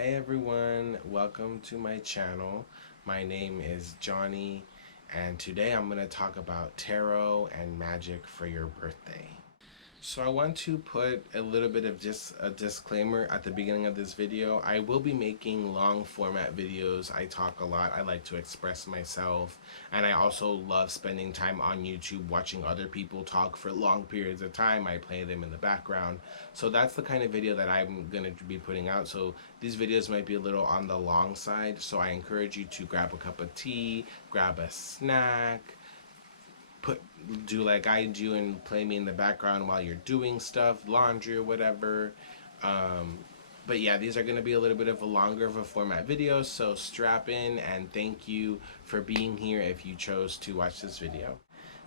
Hey everyone, welcome to my channel. My name is Johnny, and today I'm going to talk about tarot and magic for your birthday. So I want to put a little bit of just a disclaimer at the beginning of this video. I will be making long format videos. I talk a lot. I like to express myself. And I also love spending time on YouTube watching other people talk for long periods of time. I play them in the background. So that's the kind of video that I'm going to be putting out. So these videos might be a little on the long side. So I encourage you to grab a cup of tea, grab a snack, do like I do and play me in the background while you're doing stuff, laundry or whatever. Um, but yeah, these are going to be a little bit of a longer of a format video, so strap in, and thank you for being here if you chose to watch this video.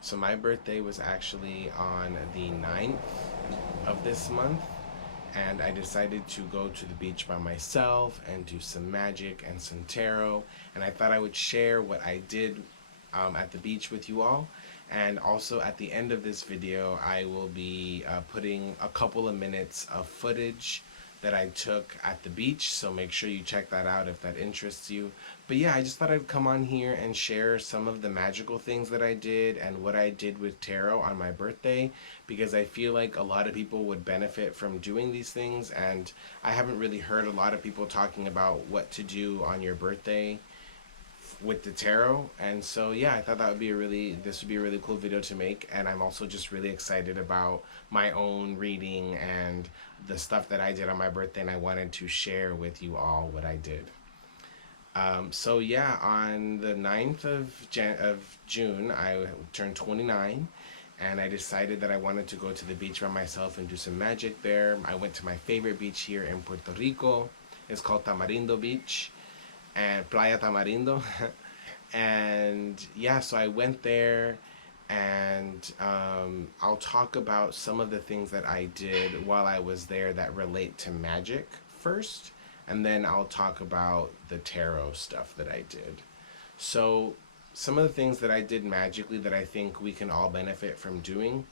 So my birthday was actually on the 9th of this month, and I decided to go to the beach by myself and do some magic and some tarot, and I thought I would share what I did at the beach with you all. And also at the end of this video, I will be putting a couple of minutes of footage that I took at the beach, so make sure you check that out if that interests you. But yeah, I just thought I'd come on here and share some of the magical things that I did and what I did with tarot on my birthday, because I feel like a lot of people would benefit from doing these things, and I haven't really heard a lot of people talking about what to do on your birthday with the tarot. And so yeah, I thought this would be a really cool video to make, and I'm also just really excited about my own reading and the stuff that I did on my birthday, and I wanted to share with you all what I did. So yeah, on the 9th of June, I turned 29, and I decided that I wanted to go to the beach by myself and do some magic there. I went to my favorite beach here in Puerto Rico. It's called Tamarindo Beach and Playa Tamarindo. And yeah, so I went there, and I'll talk about some of the things that I did while I was there that relate to magic first, and then I'll talk about the tarot stuff that I did. So some of the things that I did magically that I think we can all benefit from doing.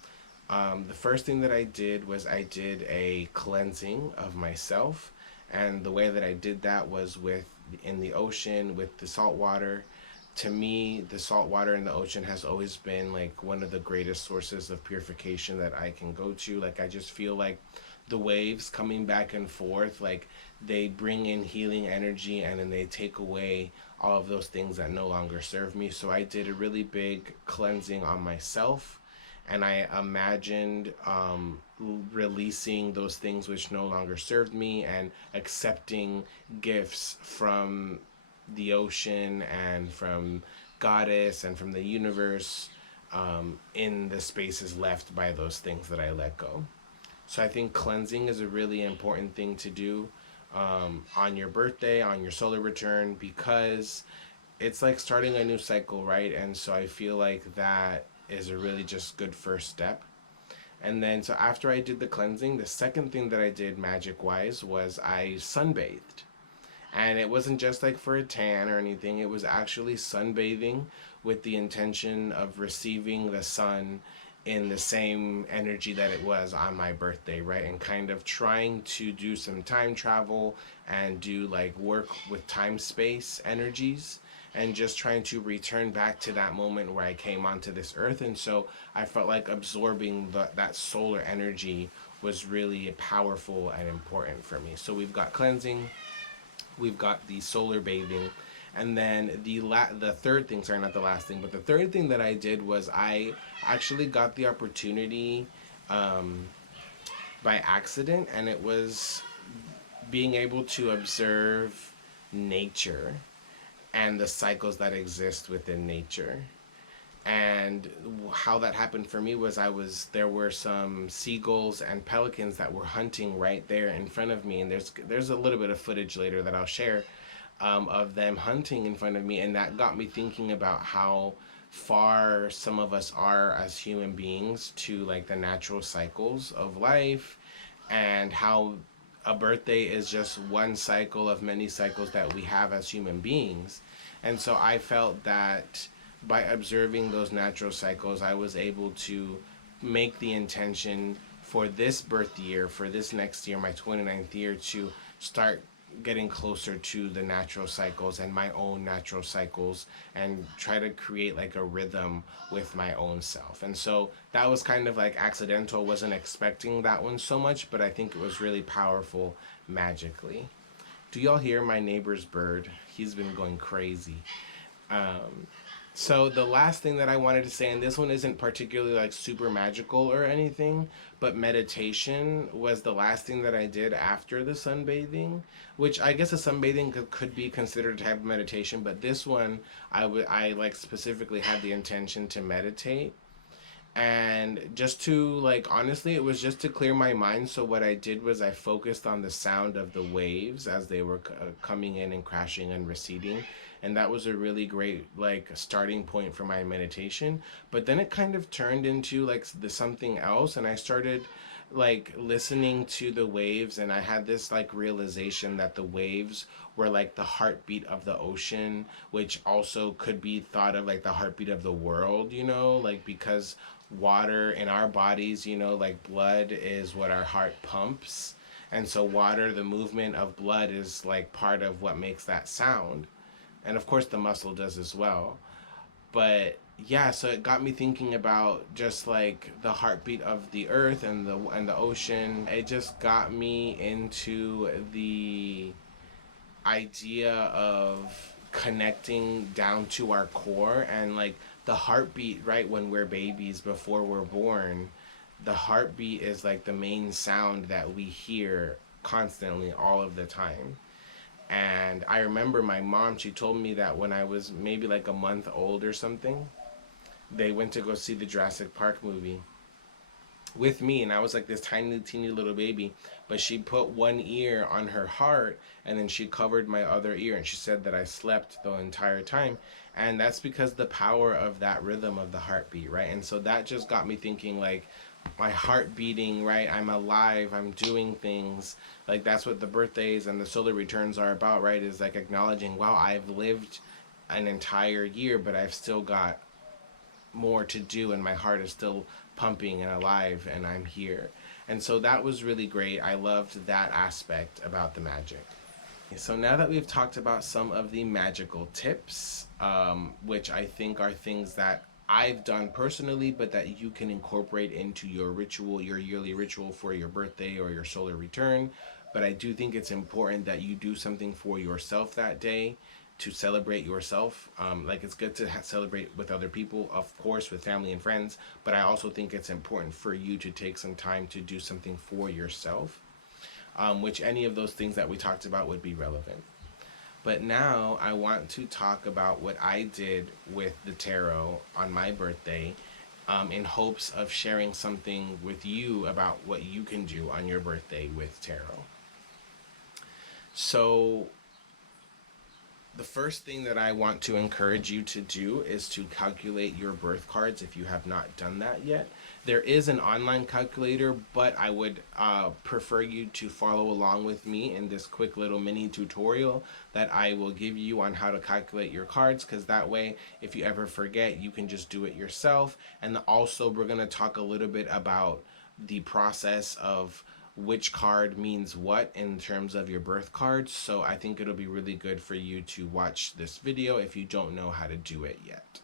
The first thing that I did was I did a cleansing of myself, and the way that I did that was in the ocean with the salt water. To me, the salt water in the ocean has always been like one of the greatest sources of purification that I can go to. Like, I just feel like the waves coming back and forth, like, they bring in healing energy, and then they take away all of those things that no longer serve me. So I did a really big cleansing on myself, and I imagined releasing those things which no longer served me, and accepting gifts from the ocean and from Goddess and from the universe, in the spaces left by those things that I let go. So I think cleansing is a really important thing to do on your birthday, on your solar return, because it's like starting a new cycle, right? And so I feel like that is a really just good first step. And then, so after I did the cleansing, the second thing that I did magic wise was I sunbathed. And it wasn't just like for a tan or anything, it was actually sunbathing with the intention of receiving the sun in the same energy that it was on my birthday, right? And kind of trying to do some time travel and do like work with time space energies, and just trying to return back to that moment where I came onto this earth. And so I felt like absorbing that solar energy was really powerful and important for me. So we've got cleansing, we've got the solar bathing, and then the third thing, sorry, not the last thing, but the third thing that I did was I actually got the opportunity by accident, and it was being able to observe nature and the cycles that exist within nature. And how that happened for me was there were some seagulls and pelicans that were hunting right there in front of me, and there's a little bit of footage later that I'll share of them hunting in front of me, and that got me thinking about how far some of us are as human beings to like the natural cycles of life, and how a birthday is just one cycle of many cycles that we have as human beings. And so I felt that by observing those natural cycles, I was able to make the intention for this birth year, for this next year, my 29th year, to start getting closer to the natural cycles and my own natural cycles, and try to create like a rhythm with my own self. And so that was kind of like accidental. Wasn't expecting that one so much, but I think it was really powerful magically. Do y'all hear my neighbor's bird? He's been going crazy. Um, so the last thing that I wanted to say, and this one isn't particularly like super magical or anything, but meditation was the last thing that I did after the sunbathing, which I guess a sunbathing could be considered a type of meditation, but this one I like specifically had the intention to meditate. And just to like, honestly, it was just to clear my mind. So what I did was I focused on the sound of the waves as they were coming in and crashing and receding, and that was a really great like starting point for my meditation. But then it kind of turned into like the something else, and I started like listening to the waves, and I had this like realization that the waves were like the heartbeat of the ocean, which also could be thought of like the heartbeat of the world, you know, like because water in our bodies, you know, like blood is what our heart pumps, and so water, the movement of blood, is like part of what makes that sound, and of course the muscle does as well. But yeah, so it got me thinking about just like the heartbeat of the earth and the ocean. It just got me into the idea of connecting down to our core, and like the heartbeat, right, when we're babies before we're born, the heartbeat is like the main sound that we hear constantly all of the time. And I remember my mom, she told me that when I was maybe like a month old or something, they went to go see the Jurassic Park movie with me, and I was like this tiny teeny little baby, but she put one ear on her heart and then she covered my other ear, and she said that I slept the entire time. And that's because the power of that rhythm of the heartbeat, right? And so that just got me thinking, like, my heart beating, right? I'm alive, I'm doing things. Like that's what the birthdays and the solar returns are about, right? Is like acknowledging, wow, I've lived an entire year, but I've still got more to do, and my heart is still pumping and alive, and I'm here. And so that was really great. I loved that aspect about the magic. So now that we've talked about some of the magical tips, which I think are things that I've done personally, but that you can incorporate into your ritual, your yearly ritual for your birthday or your solar return. But I do think it's important that you do something for yourself that day to celebrate yourself. Like it's good to celebrate with other people, of course, with family and friends, but I also think it's important for you to take some time to do something for yourself, which any of those things that we talked about would be relevant. But now I want to talk about what I did with the tarot on my birthday, in hopes of sharing something with you about what you can do on your birthday with tarot. So the first thing that I want to encourage you to do is to calculate your birth cards if you have not done that yet. There is an online calculator, but I would prefer you to follow along with me in this quick little mini tutorial that I will give you on how to calculate your cards, because that way, if you ever forget, you can just do it yourself. And also, we're going to talk a little bit about the process of which card means what in terms of your birth cards. So I think it'll be really good for you to watch this video if you don't know how to do it yet.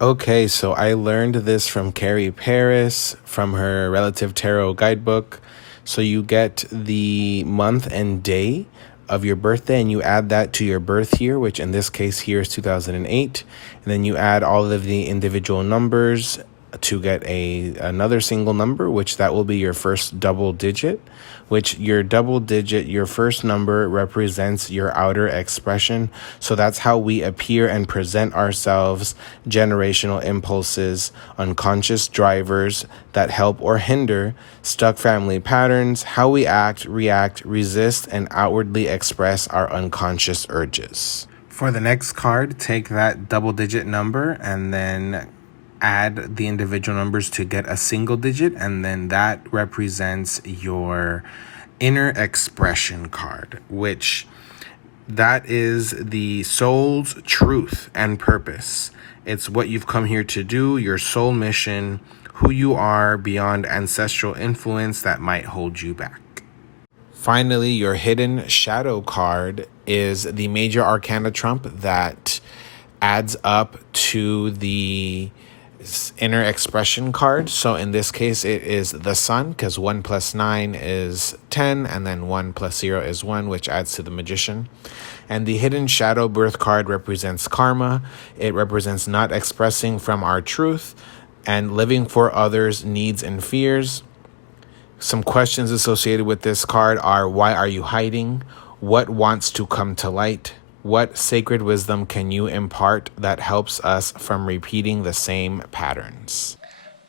Okay, so I learned this from Carrie Paris from her Relative Tarot guidebook. So you get the month and day of your birthday, and you add that to your birth year, which in this case here is 2008. And then you add all of the individual numbers to get another single number, which that will be your first double digit, which your double digit, your first number represents your outer expression. So that's how we appear and present ourselves, generational impulses, unconscious drivers that help or hinder, stuck family patterns, how we act, react, resist, and outwardly express our unconscious urges. For the next card, take that double digit number and then add the individual numbers to get a single digit, and then that represents your inner expression card, which that is the soul's truth and purpose. It's what you've come here to do, your soul mission, who you are beyond ancestral influence that might hold you back. Finally, your hidden shadow card is the major arcana trump that adds up to the inner expression card. So in this case, it is the sun, because 1 plus 9 is 10, and then 1 plus 0 is 1, which adds to the magician. And the hidden shadow birth card represents karma. It represents not expressing from our truth and living for others' needs and fears. Some questions associated with this card are: why are you hiding? What wants to come to light? What sacred wisdom can you impart that helps us from repeating the same patterns?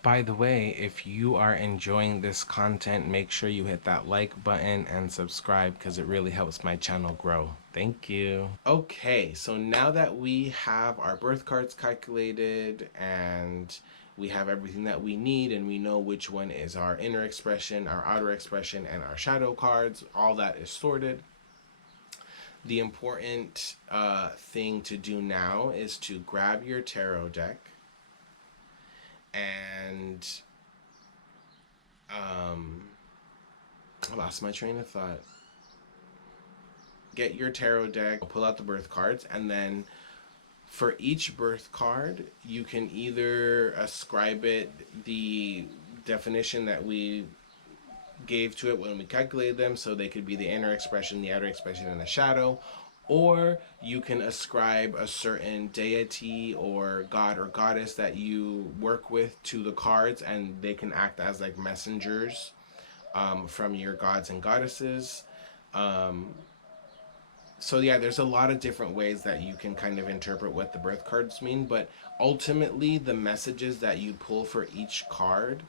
By the way, if you are enjoying this content, make sure you hit that like button and subscribe, because it really helps my channel grow. Thank you. Okay, so now that we have our birth cards calculated and we have everything that we need, and we know which one is our inner expression, our outer expression, and our shadow cards, all that is sorted. The important thing to do now is to grab your tarot deck and I lost my train of thought. Get your tarot deck, pull out the birth cards, and then for each birth card, you can either ascribe it the definition that we gave to it when we calculated them, so they could be the inner expression, the outer expression, and the shadow, or you can ascribe a certain deity or god or goddess that you work with to the cards, and they can act as like messengers from your gods and goddesses. So yeah, there's a lot of different ways that you can kind of interpret what the birth cards mean, but ultimately the messages that you pull for each card,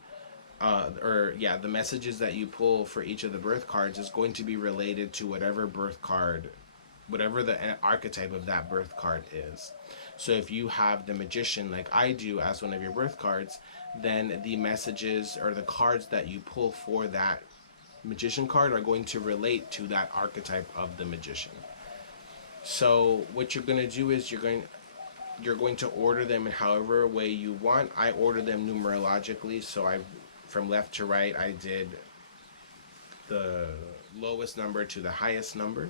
the messages that you pull for each of the birth cards is going to be related to whatever birth card, whatever the archetype of that birth card is. So if you have the magician like I do as one of your birth cards, then the messages or the cards that you pull for that magician card are going to relate to that archetype of the magician. So what you're going to do is you're going to order them in however way you want. I order them numerologically, so from left to right I did the lowest number to the highest number,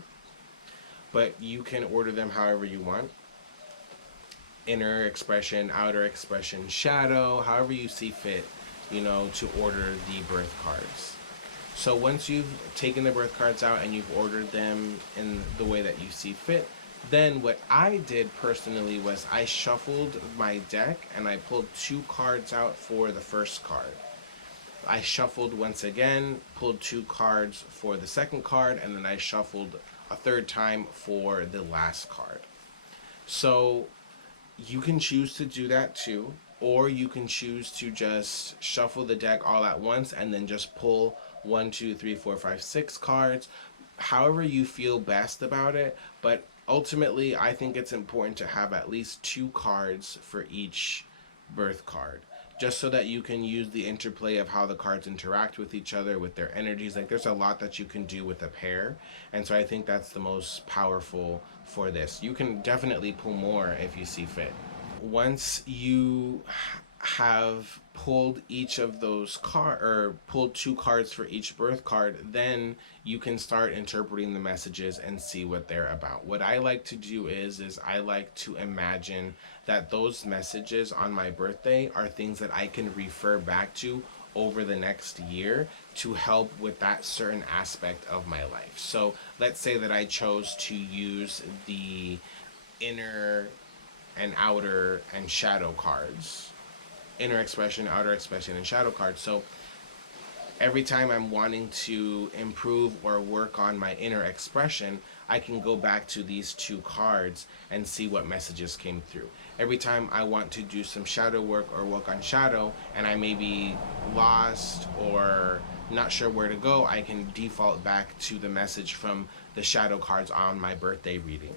but you can order them however you want. Inner expression, outer expression, shadow, however you see fit, to order the birth cards. So once you've taken the birth cards out and you've ordered them in the way that you see fit, then what I did personally was I shuffled my deck and I pulled 2 cards out for the first card. I shuffled once again, pulled 2 cards for the second card, and then I shuffled a third time for the last card. So you can choose to do that too, or you can choose to just shuffle the deck all at once and then just pull 1, 2, 3, 4, 5, 6 cards, however you feel best about it. But ultimately, I think it's important to have at least 2 cards for each birth card, just so that you can use the interplay of how the cards interact with each other, with their energies. Like, there's a lot that you can do with a pair, and so I think that's the most powerful for this. You can definitely pull more if you see fit. Once you have pulled each of those pulled 2 cards for each birth card, then you can start interpreting the messages and see what they're about. What I like to do is I like to imagine that those messages on my birthday are things that I can refer back to over the next year to help with that certain aspect of my life. So let's say that I chose to use the inner and outer and shadow cards. Inner expression, outer expression, and shadow cards. So every time I'm wanting to improve or work on my inner expression, I can go back to these 2 cards and see what messages came through. Every time I want to do some shadow work or work on shadow and I may be lost or not sure where to go, I can default back to the message from the shadow cards on my birthday reading.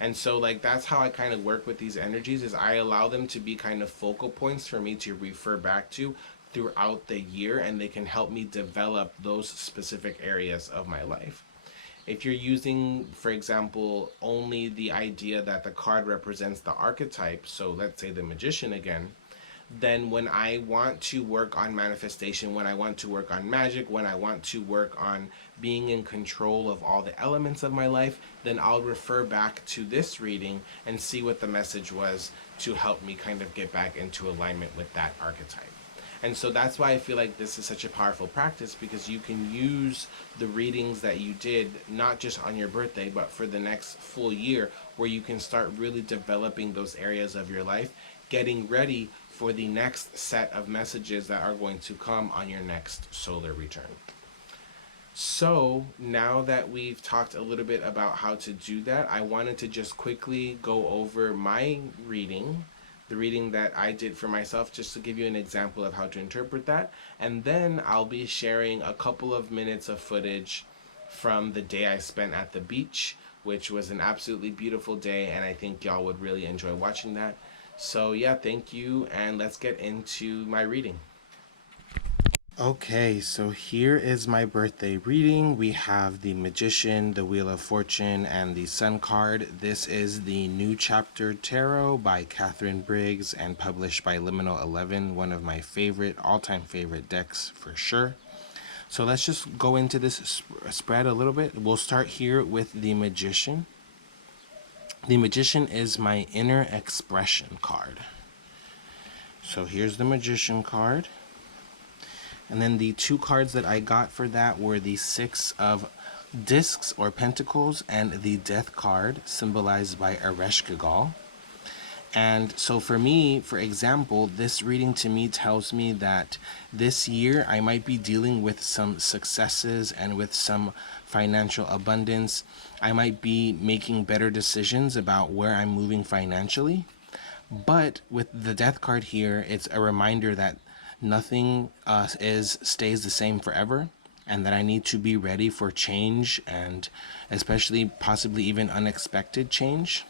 And so that's how I kind of work with these energies, is I allow them to be kind of focal points for me to refer back to throughout the year, and they can help me develop those specific areas of my life. If you're using, for example, only the idea that the card represents the archetype, so let's say the magician again, then when I want to work on manifestation, when I want to work on magic, when I want to work on being in control of all the elements of my life, then I'll refer back to this reading and see what the message was to help me kind of get back into alignment with that archetype. And so that's why I feel like this is such a powerful practice, because you can use the readings that you did, not just on your birthday, but for the next full year, where you can start really developing those areas of your life, getting ready for the next set of messages that are going to come on your next solar return. So now that we've talked a little bit about how to do that, I wanted to just quickly go over my reading, the reading that I did for myself, just to give you an example of how to interpret that. And then I'll be sharing a couple of minutes of footage from the day I spent at the beach, which was an absolutely beautiful day, and I think y'all would really enjoy watching that. So yeah, thank you, and let's get into my reading. Okay, so here is my birthday reading. We have the Magician, the Wheel of Fortune, and the Sun card. This is the New Chapter Tarot by Catherine Briggs and published by Liminal 11, one of my favorite, all-time favorite decks for sure. So let's just go into this spread a little bit. We'll start here with the Magician. The Magician is my inner expression card. So here's the Magician card. And then the two cards that I got for that were the Six of Discs or Pentacles and the Death card, symbolized by Ereshkigal. And so for me, for example, this reading to me tells me that this year I might be dealing with some successes and with some financial abundance. I might be making better decisions about where I'm moving financially. But with the Death card here, it's a reminder that nothing stays the same forever, and that I need to be ready for change, and especially possibly even unexpected change,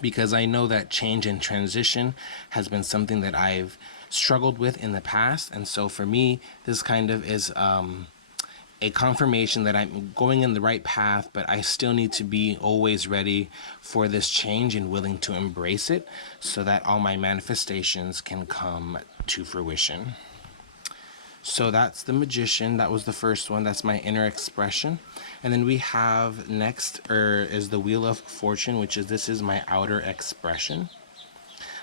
because I know that change and transition has been something that I've struggled with in the past. And so for me, this kind of is a confirmation that I'm going in the right path, but I still need to be always ready for this change and willing to embrace it, so that all my manifestations can come to fruition. So that's the Magician. That was the first one. That's my inner expression. And then we have next is the Wheel of Fortune, which is, this is my outer expression.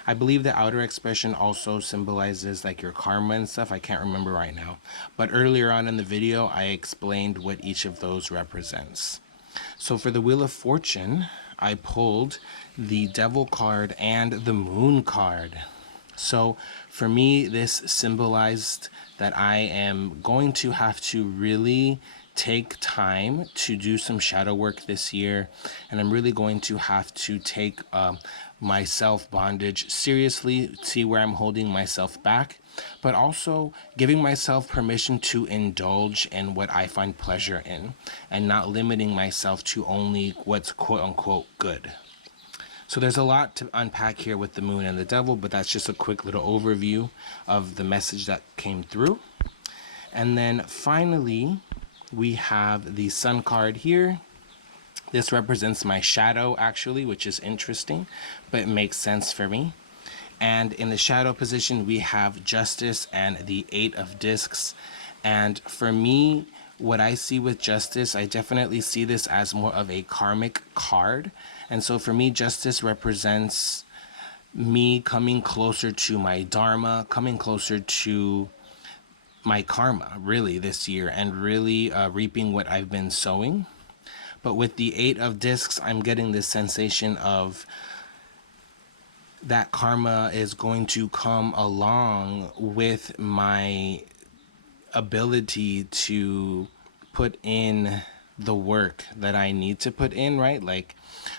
I believe the outer expression also symbolizes like your karma and stuff. I can't remember right now. But earlier on in the video, I explained what each of those represents. So for the Wheel of Fortune, I pulled the Devil card and the Moon card. So for me, this symbolized that I am going to have to really take time to do some shadow work this year, and I'm really going to have to take my self-bondage seriously, see where I'm holding myself back, but also giving myself permission to indulge in what I find pleasure in, and not limiting myself to only what's quote-unquote good. So there's a lot to unpack here with the Moon and the Devil, but that's just a quick little overview of the message that came through. And then finally, we have the Sun card here. This represents my shadow, actually, which is interesting, but it makes sense for me. And in the shadow position, we have Justice and the Eight of Discs. And for me, what I see with Justice, I definitely see this as more of a karmic card. And so for me, Justice represents me coming closer to my dharma, coming closer to my karma, really, this year, and really reaping what I've been sowing. But with the Eight of Discs, I'm getting this sensation of that karma is going to come along with my ability to put in the work that I need to put in, right? Like,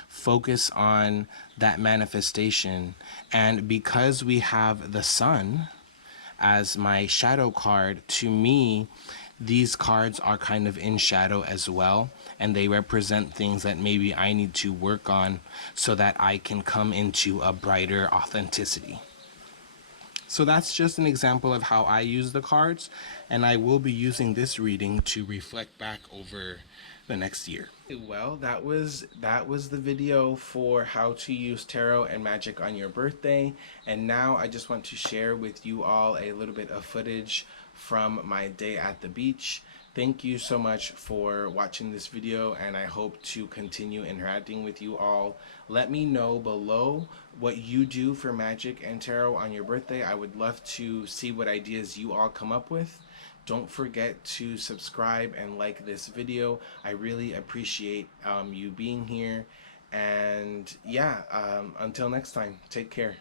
focus on that manifestation. And because we have the Sun as my shadow card, to me, these cards are kind of in shadow as well, and they represent things that maybe I need to work on so that I can come into a brighter authenticity. So that's just an example of how I use the cards, and I will be using this reading to reflect back over the next year. Well, that was the video for how to use tarot and magic on your birthday. And now I just want to share with you all a little bit of footage from my day at the beach. Thank you so much for watching this video, and I hope to continue interacting with you all. Let me know below what you do for magic and tarot on your birthday. I would love to see what ideas you all come up with. Don't forget to subscribe and like this video. I really appreciate you being here. And yeah, until next time, take care.